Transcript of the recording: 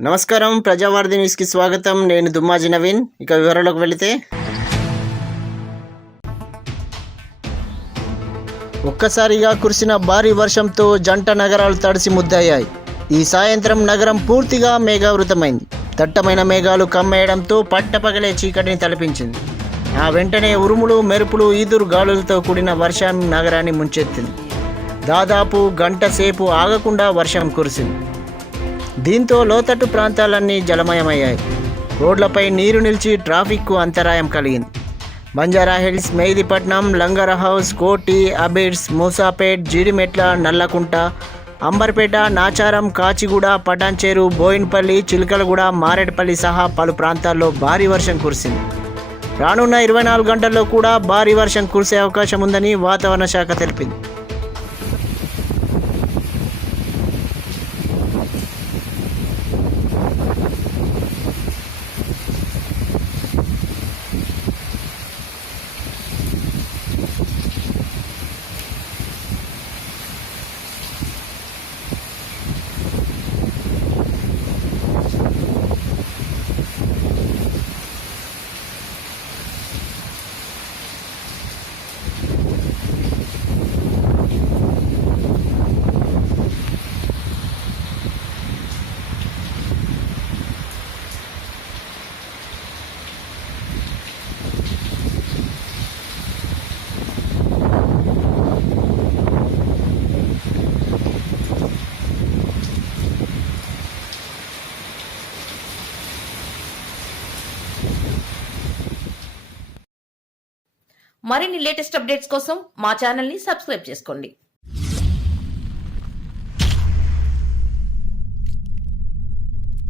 నమస్కారం, ప్రజావారధి న్యూస్కి స్వాగతం. నేను దుమ్మాజీ నవీన్. ఇక వివరాలకు వెళితే, ఒక్కసారిగా కురిసిన భారీ వర్షంతో జంట నగరాలు తడిసి ముద్దయ్యాయి. ఈ సాయంత్రం నగరం పూర్తిగా మేఘావృతమైంది. దట్టమైన మేఘాలు కమ్మేయడంతో పట్టపగలే చీకటిని తలపించింది. ఆ వెంటనే ఉరుములు, మెరుపులు, ఈదురు గాలులతో కూడిన వర్షం నగరాన్ని ముంచెత్తింది. దాదాపు గంట సేపు ఆగకుండా వర్షం కురిసింది. దీంతో లోతట్టు ప్రాంతాలన్నీ జలమయమయ్యాయి. రోడ్లపై నీరు నిలిచి ట్రాఫిక్కు అంతరాయం కలిగింది. బంజారా హిల్స్, మెహిదీపట్నం, లంగర్ హౌస్, కోటి, అబిడ్స్, మూసాపేట్, జీడిమెట్ల, నల్లకుంట, అంబర్పేట, నాచారం, కాచిగూడ, పటాన్చేరు, బోయిన్పల్లి, చిలకలగూడ, మారేడుపల్లి సహా పలు ప్రాంతాల్లో భారీ వర్షం కురిసింది. రానున్న 24 గంటల్లో కూడా భారీ వర్షం కురిసే అవకాశం ఉందని వాతావరణ శాఖ తెలిపింది. మరిన్ని లేటెస్ట్ అప్డేట్స్ కోసం మా ఛానల్ ని సబ్స్క్రైబ్ చేసుకోండి.